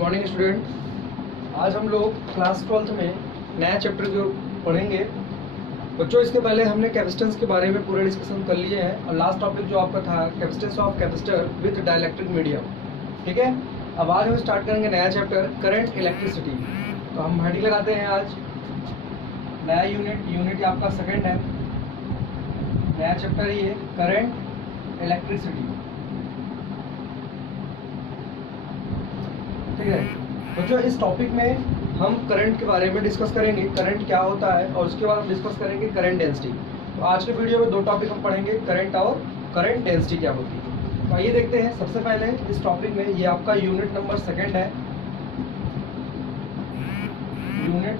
Morning student. आज हम लोग क्लास 12th में नया चैप्टर जो पढ़ेंगे बच्चों। इसके पहले हमने कैपेसिटेंस के बारे में पूरा डिस्कशन कर लिए हैं और लास्ट टॉपिक जो आपका था capacitance of capacitor with dielectric medium. ठीक है, अब आज हम स्टार्ट करेंगे नया चैप्टर करंट इलेक्ट्रिसिटी। तो हम हेडिंग लगाते हैं आज नया यूनिट आपका सेकेंड है। नया चैप्टर ये करंट इलेक्ट्रिसिटी। ठीक है बच्चों, इस टॉपिक में हम करंट के बारे में डिस्कस करेंगे, करंट क्या होता है, और उसके बाद हम डिस्कस करेंगे करंट डेंसिटी। तो आज के वीडियो में दो टॉपिक हम पढ़ेंगे, करंट और करंट डेंसिटी क्या होती है। तो आइए देखते हैं। सबसे पहले इस टॉपिक में ये आपका यूनिट नंबर सेकंड है, यूनिट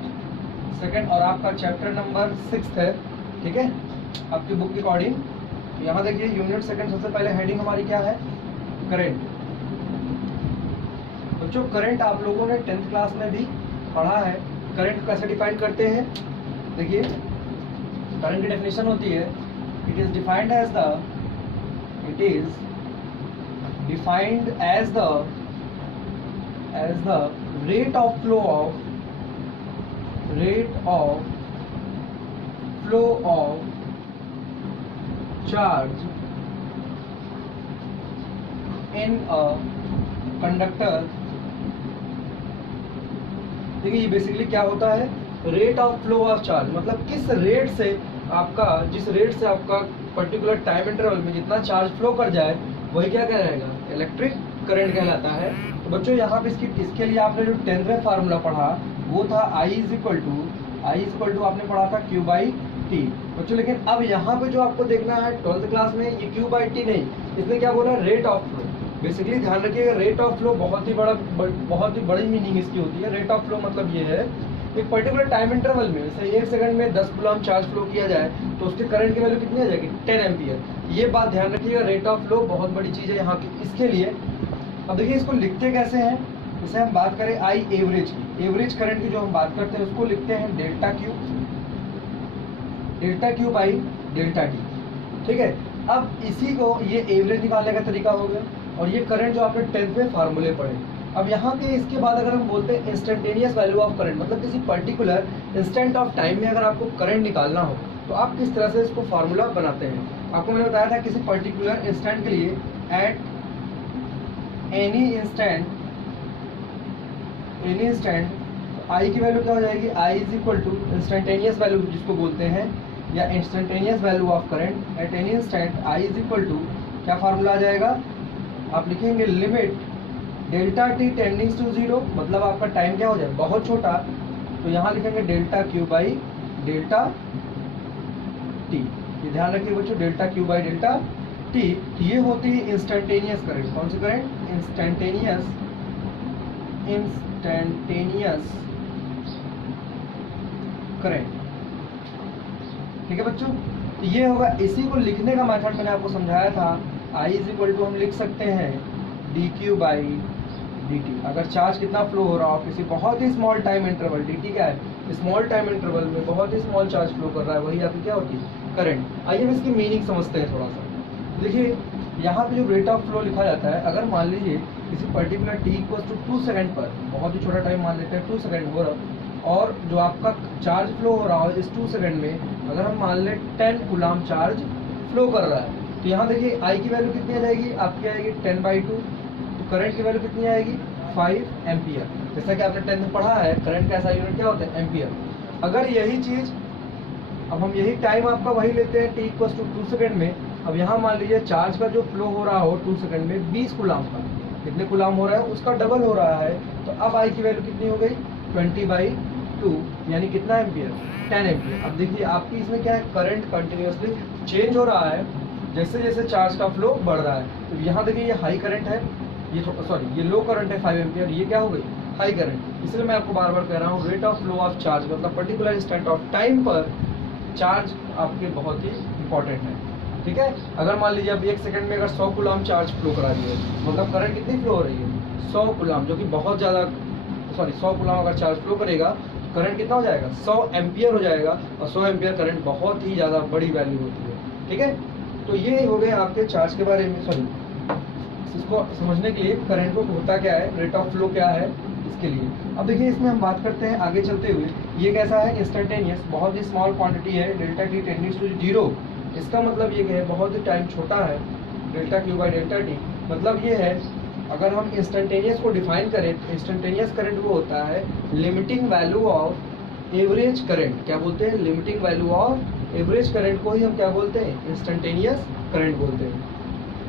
सेकंड, और आपका चैप्टर नंबर 6 है। ठीक है, आपकी बुक के अकॉर्डिंग। तो यहाँ देखिए यूनिट सेकंड, सबसे पहले हेडिंग हमारी क्या है, करंट। बच्चों करंट आप लोगों ने 10th क्लास में भी पढ़ा है। करंट कैसे डिफाइन करते हैं, देखिए करंट की डेफिनेशन होती है, it is defined as the rate of flow of charge in a conductor. देखिए ये बेसिकली क्या होता है, rate of flow of charge, मतलब किस रेट से आपका, जिस रेट से आपका पर्टिकुलर टाइम इंटरवल में जितना चार्ज फ्लो कर जाए वही क्या कहलाएगा, इलेक्ट्रिक करंट कहलाता है। तो बच्चों यहाँ पे इसके लिए आपने जो 10th में फार्मूला पढ़ा वो था I इज इक्वल टू आपने पढ़ा था Q बाई टी बच्चों। लेकिन अब यहाँ पे जो आपको देखना है 12th क्लास में, ये Q बाई टी नहीं, इसने क्या बोला, रेट ऑफ फ्लो। बेसिकली ध्यान रखिएगा, रेट ऑफ फ्लो बहुत ही बड़ी मीनिंग इसकी होती है। रेट ऑफ फ्लो मतलब ये है एक पर्टिकुलर टाइम इंटरवल में, जैसे 1 सेकंड में 10 कूलम चार्ज फ्लो किया जाए तो उसके करंट की वैल्यू कितनी आ जाएगी, 10 एम्पियर। ये बात ध्यान रखिएगा, रेट ऑफ फ्लो बहुत बड़ी चीज़ है यहाँ की इसके लिए। अब देखिए इसको लिखते कैसे हैं, जैसे हम बात करें आई एवरेज की, एवरेज करंट की जो हम बात करते हैं उसको लिखते हैं delta Q by delta T. ठीक है, अब इसी को ये एवरेज निकालने का तरीका हो गया, और ये करंट जो आपने 10th में फार्मूले पढ़े। अब यहाँ के इसके बाद अगर हम बोलते हैं इंस्टेंटेनियस वैल्यू ऑफ करंट, मतलब किसी पर्टिकुलर इंस्टेंट ऑफ टाइम में अगर आपको करंट निकालना हो तो आप किस तरह से इसको फार्मूला बनाते हैं। आपको मैंने बताया था किसी पर्टिकुलर इंस्टेंट के लिए, एट एनी इंस्टेंट आई की वैल्यू क्या हो जाएगी, I is equal to instantaneous value जिसको बोलते हैं, या instantaneous value of current at any instant I is equal to क्या फार्मूला आ जाएगा, आप लिखेंगे limit delta T tendings to 0, मतलब आपका टाइम क्या हो जाए, बहुत छोटा, तो यहाँ लिखेंगे delta Q by delta T. ये ध्यान रखिए बच्चों, delta Q by delta T. ये होती है इंस्टेंटेनियस करंट। कौन सी करंट, इंस्टेंटेनियस करंट। ठीक है बच्चों, तो ये होगा। इसी को लिखने का मेथड मैंने आपको समझाया था, आई इज इक्वल टू हम लिख सकते हैं D Q by D T. अगर चार्ज कितना फ्लो हो रहा हो किसी बहुत ही small time interval, D T क्या है, स्मॉल टाइम इंटरवल में बहुत ही स्मॉल चार्ज फ्लो कर रहा है, वही आपकी क्या होती है, करंट। आइए हम इसकी मीनिंग समझते हैं थोड़ा सा। देखिए यहाँ पे जो रेट ऑफ फ्लो लिखा जाता है, अगर मान लीजिए किसी particular T equal to 2 second पर, बहुत ही छोटा टाइम मान लेते हैं 2 सेकंड हो रहा, और जो आपका चार्ज फ्लो हो रहा हो इस 2 सेकंड में अगर हम मान लें 10 कूलम चार्ज फ्लो कर रहा है, तो यहाँ देखिए आई की वैल्यू कितनी आ जाएगी, आपकी आएगी 10/2। तो करंट की वैल्यू कितनी आएगी, 5 एम्पियर। जैसा कि आपने 10th में पढ़ा है, करंट का ऐसा यूनिट क्या होता है, एम्पियर। अगर यही चीज़, अब हम यही टाइम आपका वही लेते हैं टी इक्वल टू 2 सेकंड में। अब यहाँ मान लीजिए चार्ज का जो फ्लो हो रहा हो 2 सेकंड में 20 कूलम का, कितने कूलम हो रहा है, उसका डबल हो रहा है। तो अब आई की वैल्यू कितनी हो गई, 20/2, यानी कितना एम्पियर, 10 एम्पियर। अब देखिए आपकी इसमें क्या है, करंट कंटिन्यूसली चेंज हो रहा है जैसे जैसे चार्ज का फ्लो बढ़ रहा है। तो यहाँ देखिए ये हाई करंट है, ये लो करंट है 5 एम्पियर, ये क्या हो गई, हाई करंट। इसलिए मैं आपको बार बार कह रहा हूँ, rate of flow of charge मतलब पर्टिकुलर इंस्टेंट ऑफ टाइम पर चार्ज आपके बहुत ही इंपॉर्टेंट है। ठीक है, अगर मान लीजिए अब 1 सेकंड में अगर 100 कूलम चार्ज फ्लो करा दिए, मतलब करंट कितनी फ्लो हो रही है, 100 कूलम, जो कि बहुत ज़्यादा, 100 कूलम अगर चार्ज फ्लो करेगा करंट कितना हो जाएगा, 100 एम्पियर हो जाएगा। और 100 एम्पियर करंट बहुत ही ज़्यादा बड़ी वैल्यू होती है। ठीक है, तो ये हो गए आपके चार्ज के बारे में। इसको समझने के लिए करंट को होता क्या है, रेट ऑफ फ्लो क्या है, इसके लिए। अब देखिए इसमें हम बात करते हैं आगे चलते हुए, ये कैसा है, इंस्टेंटेनियस, बहुत ही स्मॉल क्वांटिटी है, डेल्टा टी टेंडिंग्स टू 0। इसका मतलब ये है बहुत ही टाइम छोटा है, delta Q by delta T. मतलब ये है अगर हम इंस्टेंटेनियस को डिफाइन करें तो इंस्टेंटेनियस करंट वो होता है limiting value of average current. क्या बोलते हैं, limiting value of average current को ही हम क्या बोलते हैं, इंस्टेंटेनियस करंट बोलते हैं।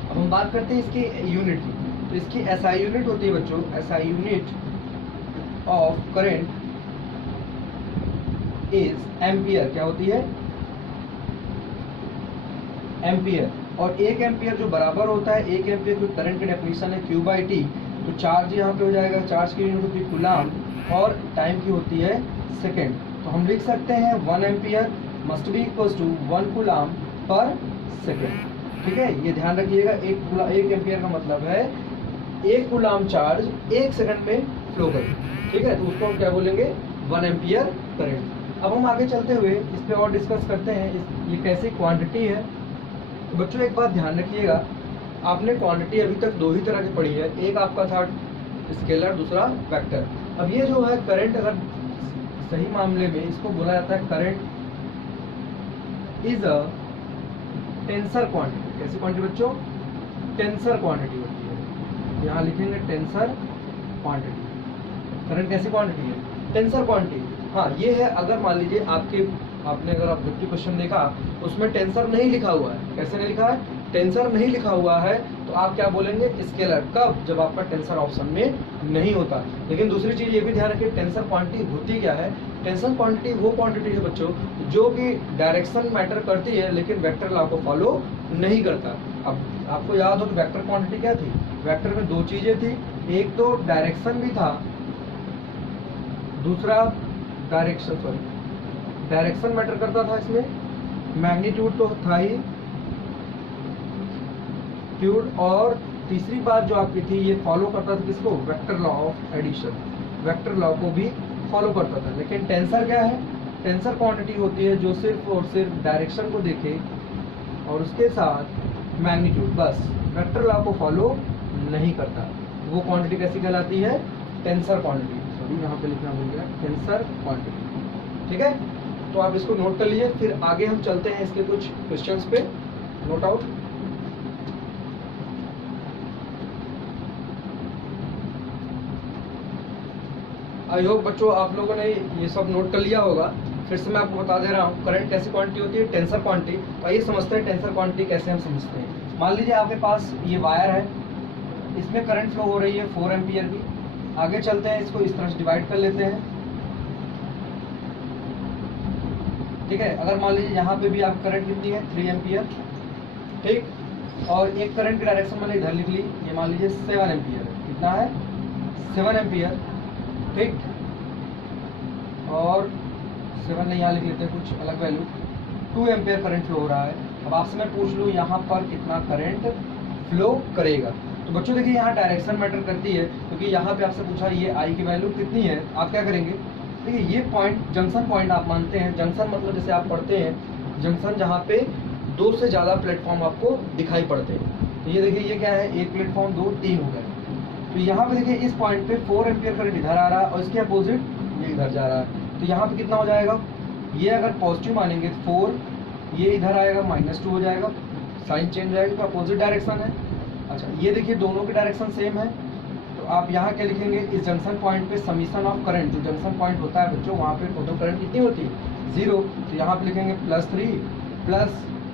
अब हम बात करते हैं इसकी यूनिट की, तो इसकी एसआई यूनिट होती है बच्चों, SI unit of current is ampere. क्या होती है, एम्पियर। और एक एम्पियर जो बराबर होता है, एक एम्पियर की करंट की डेफिनेशन है क्यू बाई टी। तो चार्ज यहाँ पे हो जाएगा, चार्ज की यूनिट होती है कूलाम और टाइम की होती है सेकेंड। तो हम लिख सकते हैं 1 ampere must be equals to 1 coulomb per second. ठीक है, ये ध्यान रखिएगा, एक एम्पियर का मतलब है 1 कूलाम चार्ज 1 सेकंड में फ्लो करे। ठीक है, तो उसको हम क्या बोलेंगे, 1 एम्पियर करंट। अब हम आगे चलते हुए इस पे और डिस्कस करते हैं ये कैसी क्वांटिटी है। तो बच्चों एक बात ध्यान रखिएगा, आपने क्वांटिटी अभी तक 2 ही तरह की पढ़ी है, एक आपका था स्केलर, दूसरा वेक्टर। अब ये जो है करंट, अगर सही मामले में इसको बोला जाता है current is a tensor quantity. कैसी क्वांटिटी बच्चों, टेंसर क्वांटिटी होती है, यहाँ लिखेंगे टेंसर क्वांटिटी। करंट कैसी क्वांटिटी है, टेंसर क्वांटिटी। हाँ ये है, अगर मान लीजिए आपने अगर ऑब्जेक्टिव क्वेश्चन देखा उसमें टेंसर नहीं लिखा हुआ है, कैसे नहीं लिखा है, टेंसर नहीं लिखा हुआ है, तो आप क्या बोलेंगे, स्केलर। कब, जब आपका टेंसर ऑप्शन में नहीं होता। लेकिन दूसरी चीज ये भी ध्यान रखिए, टेंसर क्वांटिटी होती क्या है, टेंसर क्वांटिटी वो क्वांटिटी है बच्चों जो कि डायरेक्शन मैटर करती है लेकिन वेक्टर लॉ को फॉलो नहीं करता। अब आपको याद हो तो वेक्टर क्वांटिटी क्या थी, वेक्टर में 2 चीजें थी, एक तो डायरेक्शन भी था, दूसरा डायरेक्शन मैटर करता था इसमें, मैग्नीट्यूड तो था ही, और तीसरी बात जो आपकी थी, ये फॉलो करता था किसको, vector law of addition, vector law को भी फॉलो करता था। लेकिन टेंसर क्या है, टेंसर क्वांटिटी होती है जो सिर्फ और सिर्फ डायरेक्शन को देखे और उसके साथ मैग्नीट्यूड, बस वेक्टर लॉ को फॉलो नहीं करता। वो क्वांटिटी कैसी कहलाती है, टेंसर क्वांटिटी। सॉरी यहाँ पे लिखना भूल गया, टेंसर क्वांटिटी। ठीक है, तो आप इसको नोट कर लीजिए, फिर आगे हम चलते हैं इसके कुछ क्वेश्चंस पे। Note out. आई होप बच्चों आप लोगों ने ये सब नोट कर लिया होगा। फिर से मैं आपको बता दे रहा हूँ, करंट कैसी क्वांटिटी होती है, टेंसर क्वांटिटी। तो आइए समझते हैं टेंसर क्वांटिटी कैसे हम समझते हैं। मान लीजिए आपके पास ये वायर है, इसमें करंट फ्लो हो रही है 4 एम्पियर की। आगे चलते हैं, इसको इस तरह से डिवाइड कर लेते हैं। ठीक है, अगर मान लीजिए यहाँ पे भी आप करंट कितनी है, 3 एम्पियर। ठीक, और एक करंट की डायरेक्शन मैंने इधर लिख ली, ये मान लीजिए 7 एम्पियर है। कितना है, 7 एम्पियर। ठीक, और 7 नहीं, यहाँ लिख लेते हैं कुछ अलग वैल्यू, 2 एम्पियर करंट फ्लो हो रहा है। अब आपसे मैं पूछ लूँ यहाँ पर कितना करंट फ्लो करेगा। तो बच्चों देखिए यहाँ डायरेक्शन मैटर करती है, क्योंकि यहाँ पे आपसे पूछा ये आई की वैल्यू कितनी है। आप क्या करेंगे, देखिए ये पॉइंट जंक्शन पॉइंट आप मानते हैं। जंक्शन मतलब जैसे आप पढ़ते हैं जंक्शन जहाँ पे 2 से ज़्यादा प्लेटफॉर्म आपको दिखाई पड़ते हैं। तो ये देखिए ये क्या है, 1 प्लेटफॉर्म 2 3 हो गए। तो यहाँ पे देखिए इस पॉइंट पे 4 एम्पियर करंट इधर आ रहा है और इसके अपोजिट ये इधर जा रहा है। तो यहाँ पे कितना हो जाएगा, ये अगर पॉजिटिव मानेंगे 4, ये इधर आएगा -2 हो जाएगा, साइन चेंज हो जाएगा, तो अपोजिट डायरेक्शन है। अच्छा ये देखिए दोनों की डायरेक्शन सेम है, तो आप यहाँ क्या लिखेंगे, इस जंक्शन पॉइंट पे समीशन ऑफ करंट, जो जंक्शन पॉइंट होता है बच्चों वहाँ पे टोटल करंट कितनी होती है, 0। तो यहाँ पे लिखेंगे +3 प्लस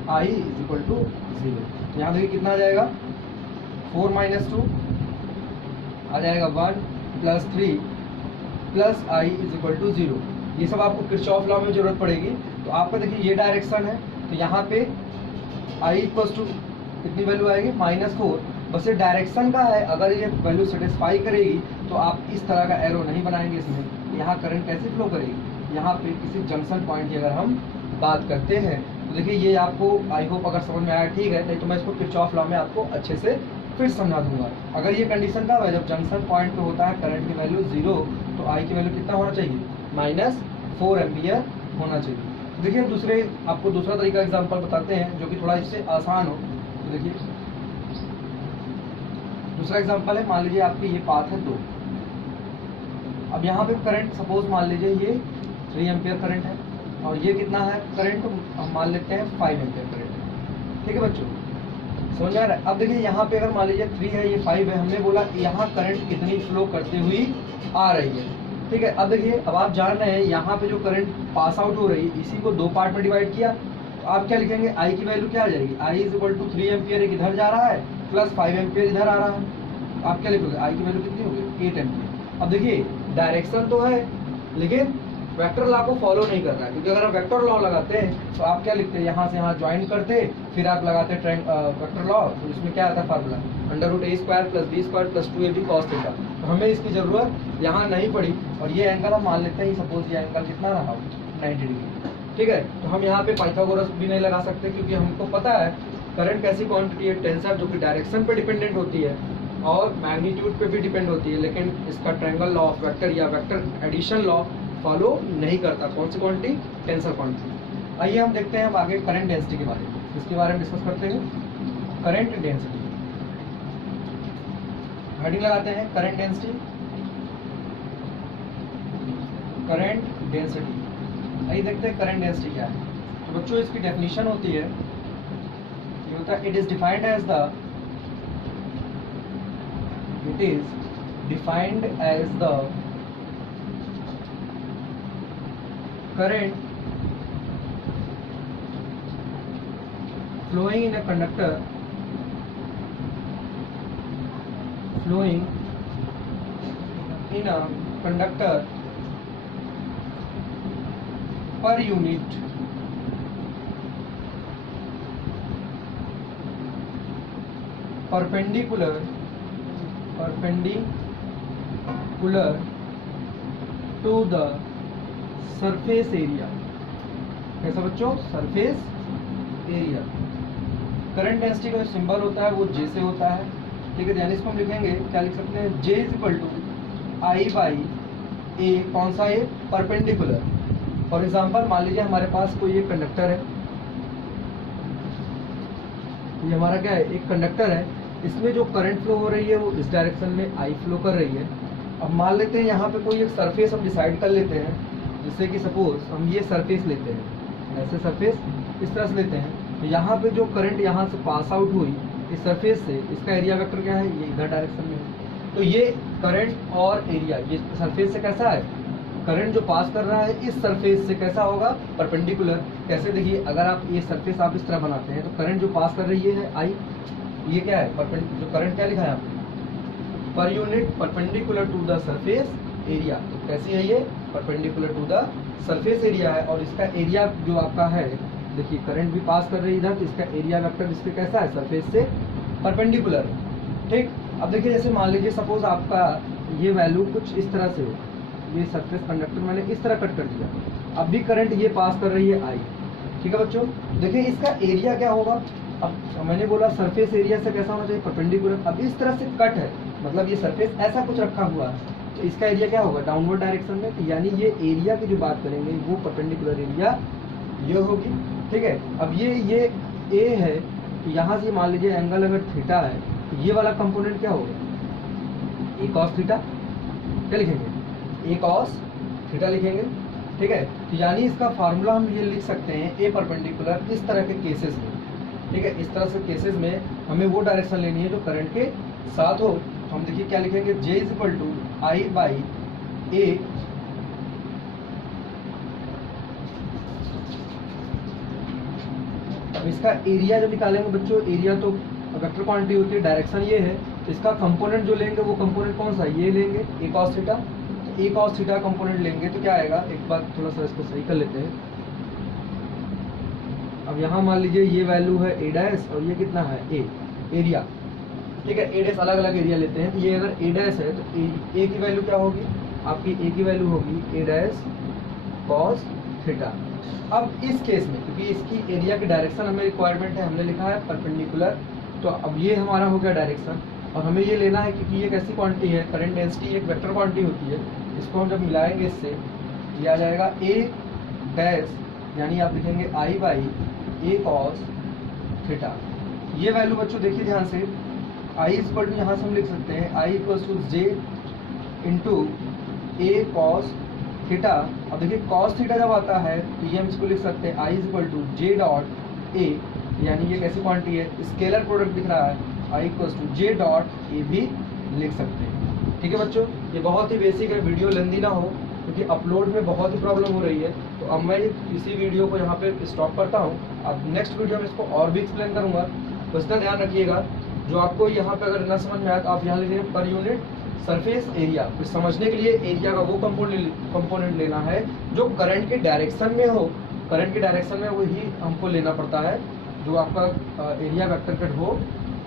I इक्वल टू 0। तो यहाँ देखिए कितना आ जाएगा, 4 - 2 आ जाएगा 1 + 3 प्लस I इक्वल टू 0। ये सब आपको किरचॉफ लॉ में जरूरत पड़ेगी। तो आपका देखिए ये डायरेक्शन है, तो यहाँ पे I इक्वल टू कितनी वैल्यू आएगी, -4। बस ये डायरेक्शन का है, अगर ये वैल्यू सेटिस्फाई करेगी तो आप इस तरह का एरो नहीं बनाएंगे इसमें। यहाँ करंट कैसे फ्लो करेगी, यहाँ पे किसी जंक्शन पॉइंट की अगर हम बात करते हैं तो देखिए ये आपको आई होप अगर समझ में आया, ठीक है, नहीं तो मैं इसको किरचॉफ लॉ में आपको अच्छे से फिर समझा दूंगा। अगर ये कंडीशन कब है, जब जंक्शन पॉइंट पे होता है करंट की वैल्यू 0, तो I की वैल्यू कितना होना चाहिए, -4 एम्पियर होना चाहिए। देखिए आपको दूसरा तरीका एग्जाम्पल बताते हैं जो कि थोड़ा इससे आसान हो। तो देखिए दूसरा एग्जाम्पल है, मान लीजिए आपकी ये पाथ है 2, अब यहाँ पे करंट सपोज मान लीजिए ये 3 एम्पियर करंट है और ये कितना है करंट, हम मान लेते हैं 5 एम्पियर करंट है। ठीक है बच्चों, समझ आ रहा है। अब देखिए यहाँ पे अगर मान लीजिए 3 है, ये 5 है, हमने बोला यहाँ करंट कितनी फ्लो करती हुई आ रही है। ठीक है, अब देखिए, अब आप जान रहे हैं यहाँ पे जो करंट पास आउट हो रही है इसी को 2 पार्ट में डिवाइड किया, तो आप क्या लिखेंगे, आई की वैल्यू क्या आ जाएगी, I is equal to 3 ampere एक इधर जा रहा है प्लस 5 एम्पियर इधर आ रहा है, तो आप क्या लिखोगे, आई की वैल्यू कितनी होगी 8 एम्पियर। अब देखिए डायरेक्शन तो है लेकिन वेक्टर लॉ को फॉलो नहीं कर रहा है, क्योंकि अगर आप वेक्टर लॉ लगाते हैं तो आप क्या लिखते हैं, यहाँ से यहाँ ज्वाइन करते फिर आप लगाते हैं वेक्टर लॉ, तो इसमें क्या आता है formula √a² + b² + 2ab cos theta. तो हमें इसकी जरूरत यहाँ नहीं पड़ी और ये एंगल हम मान लेते हैं, सपोज ये एंगल कितना रहा 90 डिग्री। ठीक है, तो हम यहाँ पे पाइथागोरस भी नहीं लगा सकते क्योंकि हमको पता है करंट कैसी क्वांटिटी है, टेंसर जो कि डायरेक्शन पे डिपेंडेंट होती है और मैग्नीट्यूड पे भी डिपेंड होती है, लेकिन इसका ट्रायंगल लॉ ऑफ वेक्टर या वेक्टर एडिशन लॉ फॉलो नहीं करता। कौन सी क्वांटिटी, टेंसर क्वांटिटी। आइए हम देखते हैं अब आगे करंट डेंसिटी के बारे में, इसके बारे में डिस्कस करते हैं। करंट डेंसिटी, हेडिंग लगाते हैं करंट डेंसिटी, करंट डेंसिटी। आइए देखते हैं करंट डेंसिटी क्या है। तो बच्चों इसकी डेफिनेशन होती है, ये होता है it is defined as the current flowing in a conductor per unit perpendicular to the surface area. कैसा बच्चों, सरफेस एरिया। करंट डेंसिटी का जो सिंबल होता है वो जे से होता है। ठीक है, यानी इसको हम लिखेंगे, क्या लिख सकते हैं, J = I/A। कौन सा, ये परपेंडिकुलर। फॉर एग्जांपल मान लीजिए हमारे पास कोई एक कंडक्टर है, ये हमारा क्या है, एक कंडक्टर है, इसमें जो करंट फ्लो हो रही है वो इस डायरेक्शन में I फ्लो कर रही है। अब मान लेते हैं यहाँ पे कोई एक सरफेस हम डिसाइड कर लेते हैं, जिससे कि सपोज हम ये सरफेस लेते हैं, ऐसे सरफेस इस तरह से लेते हैं, तो यहाँ पे जो करंट यहाँ से पास आउट हुई इस सरफेस से, इसका एरिया वेक्टर क्या है, ये इधर डायरेक्शन में है। तो ये करंट और एरिया, ये सरफेस से कैसा है, करंट जो पास कर रहा है इस सरफेस से कैसा होगा, परपेंडिकुलर। कैसे, देखिए अगर आप ये सरफेस आप इस तरह बनाते हैं तो करंट जो पास कर रही है आई, ये क्या है, जो करंट क्या लिखा है आपने, per unit perpendicular to the surface area. तो कैसी है ये, perpendicular to the surface area है, और इसका एरिया जो आपका है, देखिए करंट भी पास कर रही है इधर, तो इसका एरिया वेक्टर इसके कैसा है, सरफेस से परपेंडिकुलर। ठीक, अब देखिए जैसे मान लीजिए सपोज आपका ये वैल्यू कुछ इस तरह से हो, ये सरफेस कंडक्टर मैंने इस तरह कट कर दिया, अब भी करंट ये पास कर रही है आई। ठीक है बच्चों, देखिए इसका एरिया क्या होगा, अब मैंने बोला सरफेस एरिया से कैसा होना चाहिए, परपेंडिकुलर। अब इस तरह से कट है, मतलब ये सरफेस ऐसा कुछ रखा हुआ है, तो इसका एरिया क्या होगा, डाउनवर्ड डायरेक्शन में। तो यानी ये एरिया की जो बात करेंगे वो परपेंडिकुलर एरिया ये होगी। ठीक है, अब ये ए है, तो यहाँ से मान लीजिए एंगल अगर थीटा है, तो ये वाला कंपोनेंट क्या होगा, ए कॉस थीटा। क्या लिखेंगे, ए कॉस थीटा लिखेंगे। ठीक है, तो यानी इसका फार्मूला हम ये लिख सकते हैं, ए परपेंडिकुलर इस तरह के केसेस में। ठीक है, इस तरह से केसेस में हमें वो डायरेक्शन लेनी है जो करंट के साथ हो। तो हम देखिए क्या लिखेंगे, J = I/A। अब इसका एरिया जो निकालेंगे बच्चों, एरिया तो वेक्टर क्वांटिटी होती है, डायरेक्शन ये है, तो इसका कंपोनेंट जो लेंगे वो कंपोनेंट कौन सा, ये लेंगे ए कॉस थीटा। तो ए कॉस थीटा कंपोनेंट लेंगे तो क्या आएगा, एक बार थोड़ा सा इसको सही कर लेते हैं। अब यहाँ मान लीजिए ये वैल्यू है ए डैश और ये कितना है, ए एरिया। ठीक है, ए डैश अलग अलग एरिया लेते हैं, तो ये अगर ए डैश है तो ए की वैल्यू क्या होगी, आपकी ए की वैल्यू होगी ए डैश कॉस थीटा। अब इस केस में क्योंकि इसकी एरिया की डायरेक्शन हमें रिक्वायरमेंट है, हमने लिखा है परपेंडिकुलर, तो अब ये हमारा हो गया डायरेक्शन, और हमें ये लेना है क्योंकि ये कैसी क्वांटिटी है, करंट डेंसिटी एक वेक्टर क्वांटिटी होती है, इसको हम जब मिलाएंगे इससे ये आ जाएगा ए डैश, यानी आप लिखेंगे I/A cos थीटा। ये वैल्यू बच्चों देखिए ध्यान से, I = यहाँ से हम लिख सकते हैं I = J × A cos theta. अब देखिए कॉस थीटा जब आता है तो ये हम इसको लिख सकते हैं I is equal to J dot A, यानी ये कैसी क्वांटिटी है, स्केलर प्रोडक्ट दिख रहा है, I equal to J dot A भी लिख सकते हैं। ठीक है बच्चों, ये बहुत ही बेसिक है, वीडियो लेंदी ना हो क्योंकि अपलोड में बहुत ही प्रॉब्लम हो रही है। तो अब मैं इसी वीडियो को यहाँ पे स्टॉप करता हूँ। अब नेक्स्ट वीडियो में इसको और भी एक्सप्लेन करूँगा, तो इसका ध्यान रखिएगा। जो आपको यहाँ पे अगर ना समझ में आया तो आप यहाँ लिखिए पर यूनिट सरफेस एरिया। फिर समझने के लिए एरिया का वो कंपोनेंट लेना है जो करंट के डायरेक्शन में हो, करंट के डायरेक्शन में वही हमको लेना पड़ता है। जो आपका एरिया वेक्टर कट हो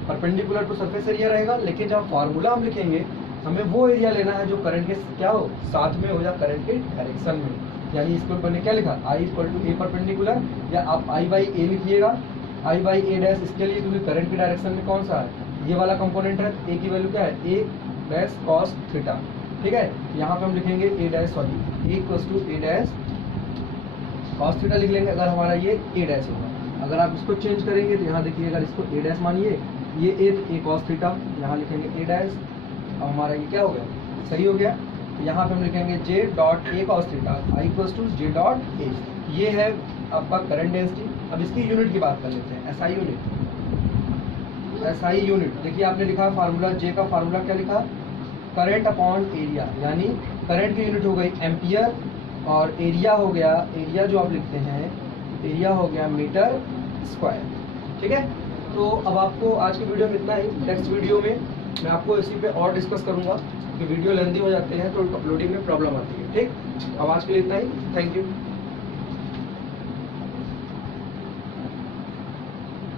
परपेंडिकुलर टू सरफेस एरिया रहेगा, लेकिन जब फार्मूला हम लिखेंगे हमें वो एरिया लेना है जो करंट के क्या हो, साथ में हो या करंट के डायरेक्शन में। यानी इसको मैंने क्या लिखा, आई इक्वल टू ए परपेंडिकुलर, या आप आई बाई ए लिखिएगा, आई बाई ए डैश इसके लिए क्योंकि करंट के डायरेक्शन में कौन सा है, ये वाला कंपोनेंट है। ए की वैल्यू क्या है, ए डैश कॉस थीटा। ठीक है, यहाँ पे हम लिखेंगे A dash, sorry A equal to A dash cos theta लिख लेंगे अगर हमारा ये ए डैश होगा। अगर आप इसको चेंज करेंगे तो यहाँ देखिए, अगर इसको ए डैश मानिए, ये ए कॉस थीटा, यहाँ लिखेंगे ए डैश। अब हमारा ये क्या हो गया, सही हो गया। तो यहाँ पे हम लिखेंगे J dot A cos theta I equal to J dot A. ये है आपका करंट डेंसिटी। अब इसकी यूनिट की बात कर लेते हैं, एसआई यूनिट। एसआई यूनिट देखिए आपने लिखा फार्मूला, जे का फार्मूला क्या लिखा, करंट अपॉन एरिया, यानी करंट की यूनिट हो गई एम्पियर और एरिया हो गया, एरिया जो आप लिखते हैं एरिया हो गया मीटर स्क्वायर। ठीक है, तो अब आपको आज की वीडियो में इतना ही। नेक्स्ट वीडियो में मैं आपको इसी पे और डिस्कस करूंगा कि वीडियो लेंदी हो जाते हैं तो अपलोडिंग में प्रॉब्लम आती है। ठीक, अब आज के लिए इतना ही, थैंक यू।